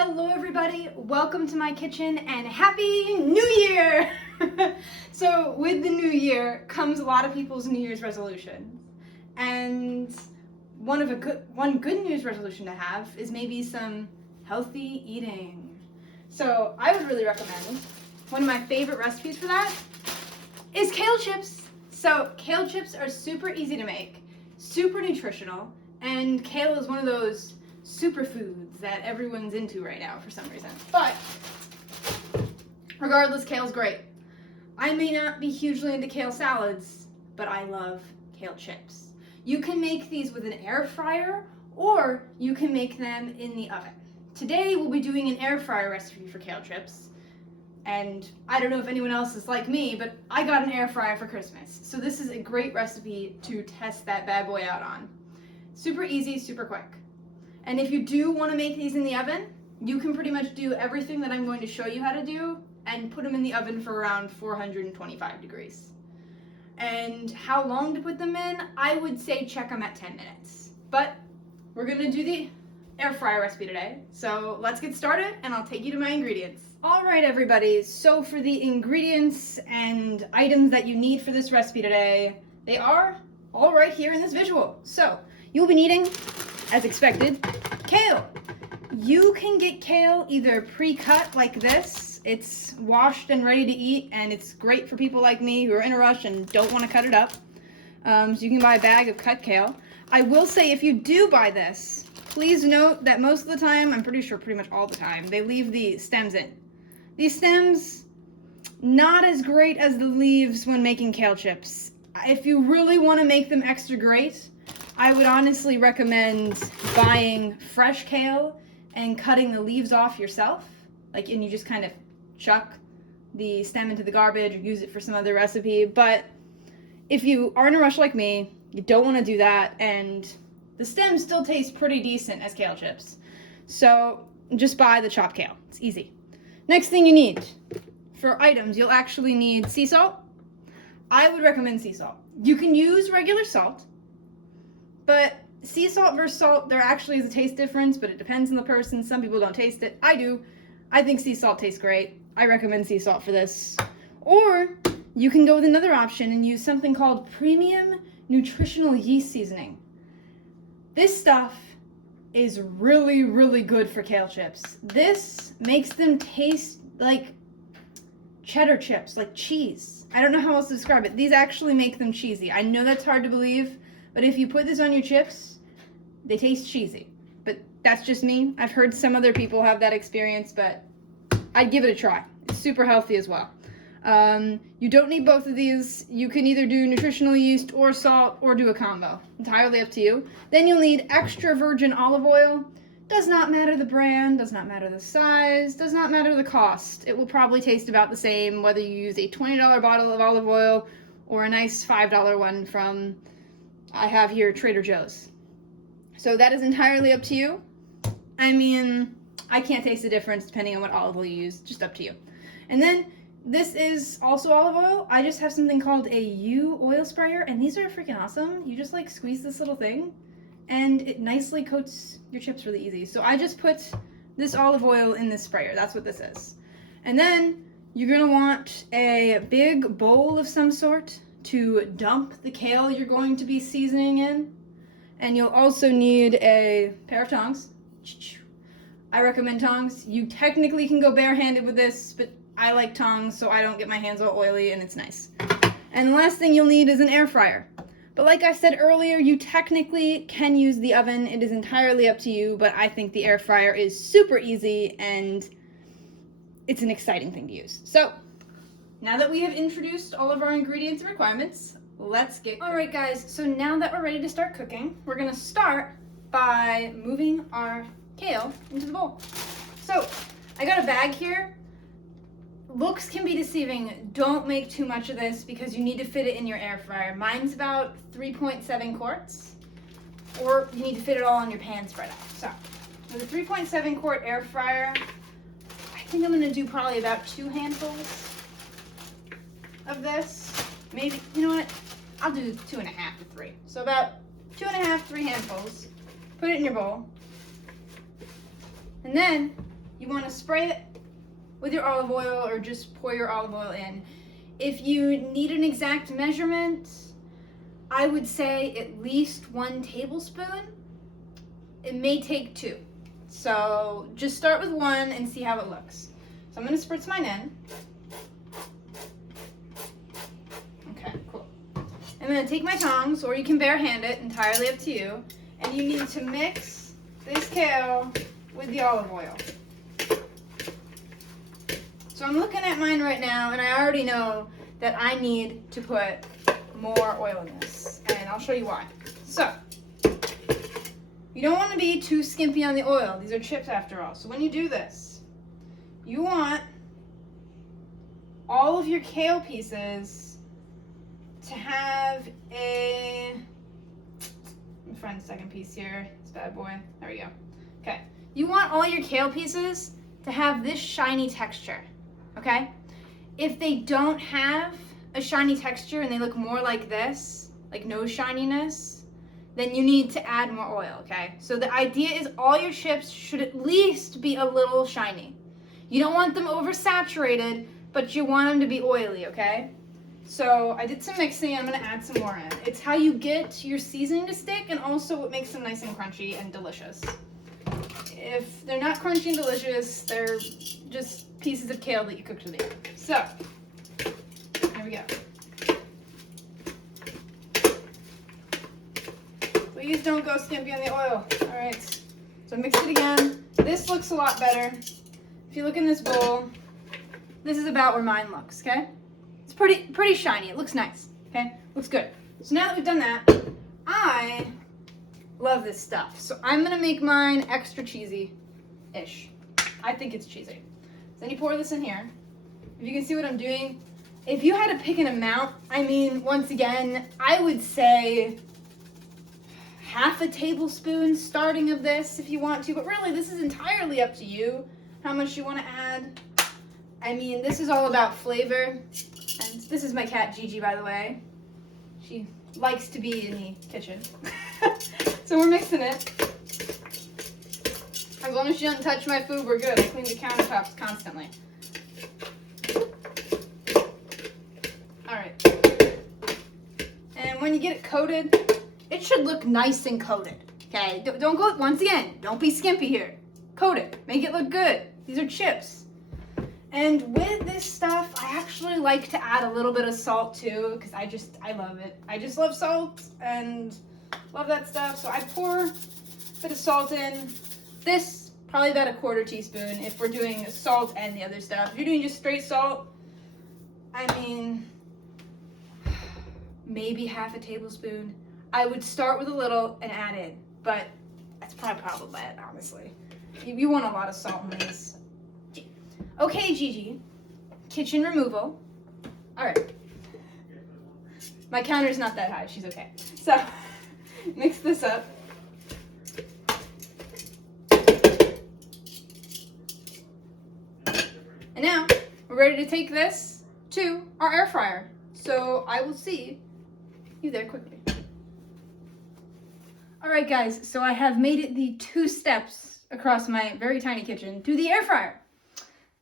Hello everybody, welcome to my kitchen and Happy New Year! So with the new year comes a lot of people's New Year's resolutions. And one good New Year's resolution to have is maybe some healthy eating. So I would really recommend, one of my favorite recipes for that is kale chips. So kale chips are super easy to make, super nutritional, and kale is one of those superfoods that everyone's into right now for some reason. But regardless, kale's great. I may not be hugely into kale salads, but I love kale chips. You can make these with an air fryer or you can make them in the oven. Today we'll be doing an air fryer recipe for kale chips. And I don't know if anyone else is like me, but I got an air fryer for Christmas. So this is a great recipe to test that bad boy out on. Super easy, super quick. And if you do want to make these in the oven, you can pretty much do everything that I'm going to show you how to do and put them in the oven for around 425 degrees. And how long to put them in? I would say check them at 10 minutes. But we're going to do the air fryer recipe today. So let's get started and I'll take you to my ingredients. All right, everybody. So for the ingredients and items that you need for this recipe today, they are all right here in this visual. So you'll be needing, as expected, kale. You can get kale either pre-cut like this. It's washed and ready to eat, and it's great for people like me who are in a rush and don't want to cut it up. So you can buy a bag of cut kale. I will say, if you do buy this, please note that most of the time, I'm pretty sure pretty much all the time, they leave the stems in. These stems, not as great as the leaves when making kale chips. If you really want to make them extra great, I would honestly recommend buying fresh kale and cutting the leaves off yourself. And you just kind of chuck the stem into the garbage or use it for some other recipe. But if you are in a rush like me, you don't want to do that, and the stems still taste pretty decent as kale chips. So just buy the chopped kale. It's easy. Next thing you need for items, you'll actually need sea salt. I would recommend sea salt. You can use regular salt, but sea salt versus salt, there actually is a taste difference, but it depends on the person. Some people don't taste it. I do. I think sea salt tastes great. I recommend sea salt for this. Or you can go with another option and use something called premium nutritional yeast seasoning. This stuff is really, really good for kale chips. This makes them taste like cheddar chips, like cheese. I don't know how else to describe it. These actually make them cheesy. I know that's hard to believe, but if you put this on your chips, they taste cheesy. But that's just me. I've heard some other people have that experience, but I'd give it a try. It's super healthy as well. You don't need both of these. You can either do nutritional yeast or salt or do a combo. Entirely up to you. Then you'll need extra virgin olive oil. Does not matter the brand, does not matter the size, does not matter the cost. It will probably taste about the same whether you use a $20 bottle of olive oil or a nice $5 one from, I have here, Trader Joe's. So that is entirely up to you. I mean, I can't taste the difference depending on what olive oil you use, just up to you. And then this is also olive oil. I just have something called a U oil sprayer, and these are freaking awesome. You just squeeze this little thing and it nicely coats your chips really easy. So I just put this olive oil in this sprayer. That's what this is. And then you're gonna want a big bowl of some sort to dump the kale you're going to be seasoning in. And you'll also need a pair of tongs. I recommend tongs. You technically can go barehanded with this, but I like tongs so I don't get my hands all oily and it's nice. And the last thing you'll need is an air fryer. But like I said earlier, you technically can use the oven. It is entirely up to you, but I think the air fryer is super easy and it's an exciting thing to use. So now that we have introduced all of our ingredients and requirements, let's get cooking. All right, guys, so now that we're ready to start cooking, we're gonna start by moving our kale into the bowl. So I got a bag here. Looks can be deceiving. Don't make too much of this because you need to fit it in your air fryer. Mine's about 3.7 quarts, or you need to fit it all on your pan spread out. So with a 3.7 quart air fryer, I think I'm gonna do probably about 2 handfuls of this. Maybe, you know what? I'll do 2.5 to 3. So about 2.5, 3 handfuls. Put it in your bowl. And then You want to spray it with your olive oil or just pour your olive oil in. If you need an exact measurement, I would say at least 1 tablespoon. It may take 2. So just start with 1 and see how it looks. So I'm going to spritz mine in. Okay, cool. I'm going to take my tongs, or you can bare hand it, entirely up to you. And you need to mix this kale with the olive oil. So I'm looking at mine right now, and I already know that I need to put more oil in this, and I'll show you why. So, you don't want to be too skimpy on the oil. These are chips after all. So when you do this, you want all of your kale pieces to have a... Let me find the second piece here. This bad boy. There we go. Okay. You want all your kale pieces to have this shiny texture. Okay? If they don't have a shiny texture and they look more like this, like no shininess, then you need to add more oil, okay? So the idea is all your chips should at least be a little shiny. You don't want them oversaturated, but you want them to be oily, okay? So I did some mixing, I'm gonna add some more in. It's how you get your seasoning to stick, and also what makes them nice and crunchy and delicious. If they're not crunchy and delicious, they're just pieces of kale that you cooked with it. So, there we go. Please don't go skimpy on the oil. All right, so mix it again. This looks a lot better. If you look in this bowl, this is about where mine looks, okay? It's pretty shiny. It looks nice, okay? Looks good. So now that we've done that, I love this stuff. So I'm gonna make mine extra cheesy-ish. I think it's cheesy. So then you pour this in here. If you can see what I'm doing, if you had to pick an amount, I mean, once again, I would say half a tablespoon starting of this if you want to, but really this is entirely up to you how much you want to add. I mean, this is all about flavor. And this is my cat Gigi, by the way. She likes to be in the kitchen. So we're mixing it. As long as she doesn't touch my food, we're good. I clean the countertops constantly. All right. And when you get it coated, it should look nice and coated. Okay? Don't go, once again, don't be skimpy here. Coat it. Make it look good. These are chips. And with this stuff, I actually like to add a little bit of salt too, because I love it. I just love salt and love that stuff. So I pour a bit of salt in. This, probably about a 1/4 teaspoon if we're doing salt and the other stuff. If you're doing just straight salt, I mean, maybe half a tablespoon. I would start with a little and add in, but that's probably it, honestly. You want a lot of salt in these. Okay, Gigi, kitchen removal. All right. My counter's not that high, she's okay. So, mix this up. And now, we're ready to take this to our air fryer. So, I will see you there quickly. All right, guys, so I have made it the 2 steps across my very tiny kitchen to the air fryer.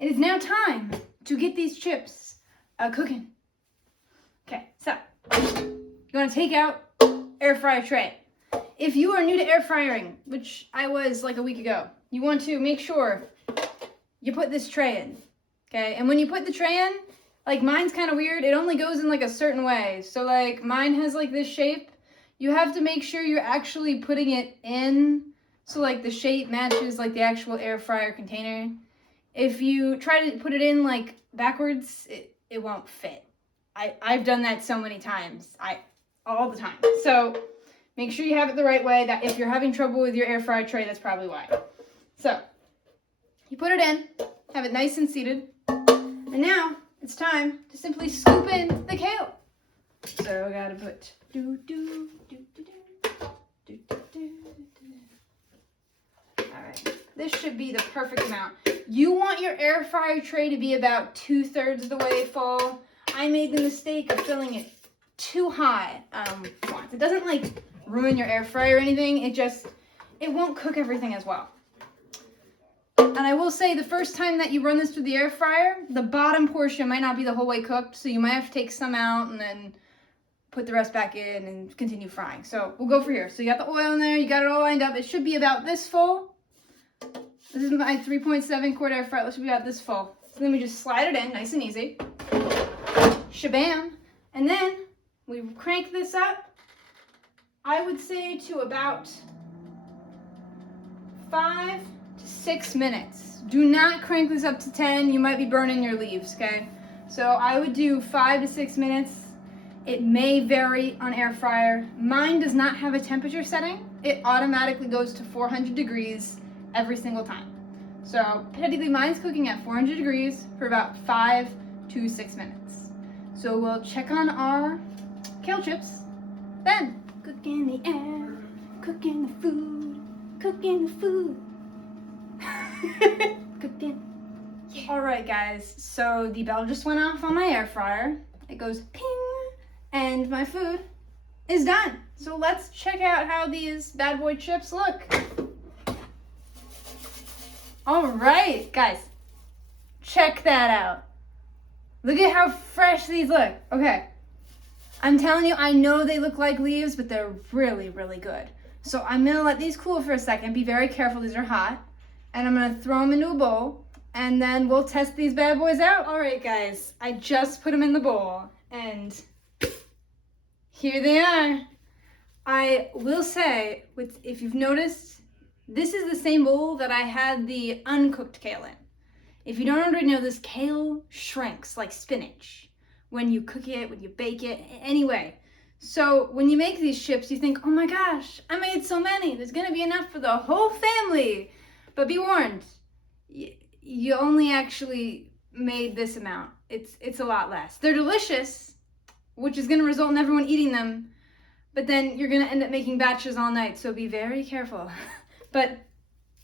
It is now time to get these chips cooking. Okay, so you want to take out air fryer tray. If you are new to air frying, which I was like a week ago, you want to make sure you put this tray in. Okay, and when you put the tray in, like mine's kind of weird. It only goes in like a certain way. So like mine has like this shape. You have to make sure you're actually putting it in so like the shape matches like the actual air fryer container. If you try to put it in like backwards, it won't fit. I've done that so many times. All the time. So make sure you have it the right way. That if you're having trouble with your air fryer tray, that's probably why. So you put it in, have it nice and seated, and now it's time to simply scoop in the kale. So I gotta put Alright, this should be the perfect amount. You want your air fryer tray to be about 2/3 of the way full. I made the mistake of filling it too high once. It doesn't like ruin your air fryer or anything, it won't cook everything as well. And I will say the first time that you run this through the air fryer, the bottom portion might not be the whole way cooked, so you might have to take some out and then put the rest back in and continue frying. So we'll go for here. So you got the oil in there, you got it all lined up. It should be about this full. This is my 3.7 quart air fryer. It should be about this full. So then we just slide it in, nice and easy. Shabam. And then we crank this up, I would say to about 5 to 6 minutes. Do not crank this up to 10. You might be burning your leaves, okay? So I would do 5 to 6 minutes. It may vary on air fryer. Mine does not have a temperature setting. It automatically goes to 400 degrees every single time. So technically mine's cooking at 400 degrees for about 5 to 6 minutes. So we'll check on our kale chips then. Cook in the air, cooking the food, cooking the food. Cooking. Yeah. All right, guys. So the bell just went off on my air fryer. It goes ping, and my food is done. So let's check out how these bad boy chips look. All right, guys. Check that out. Look at how fresh these look. Okay. I'm telling you, I know they look like leaves, but they're really, really good. So I'm gonna let these cool for a second. Be very careful, these are hot. And I'm gonna throw them into a bowl, and then we'll test these bad boys out. All right, guys, I just put them in the bowl, and here they are. I will say, if you've noticed, this is the same bowl that I had the uncooked kale in. If you don't already know this, kale shrinks like spinach when you cook it, when you bake it, anyway. So when you make these chips, you think, oh my gosh, I made so many. There's gonna be enough for the whole family. But be warned, you only actually made this amount. It's a lot less. They're delicious, which is gonna result in everyone eating them, but then you're gonna end up making batches all night, so be very careful. But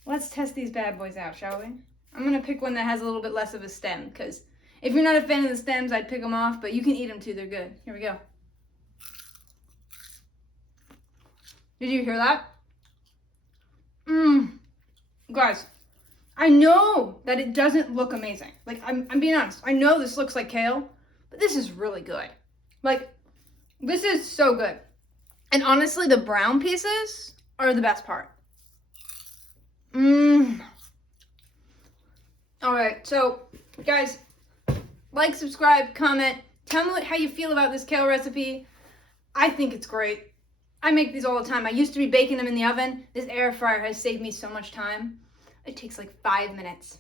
let's test these bad boys out, shall we? I'm gonna pick one that has a little bit less of a stem, because if you're not a fan of the stems, I'd pick them off, but you can eat them too, they're good. Here we go. Did you hear that? Guys, I know that it doesn't look amazing. Like, I'm being honest. I know this looks like kale, but this is really good. Like, this is so good. And honestly, the brown pieces are the best part. All right, so guys, like, subscribe, comment, tell me how you feel about this kale recipe. I think it's great. I make these all the time. I used to be baking them in the oven. This air fryer has saved me so much time. It takes like 5 minutes.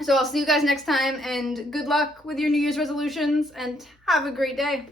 So I'll see you guys next time, and good luck with your New Year's resolutions, and have a great day.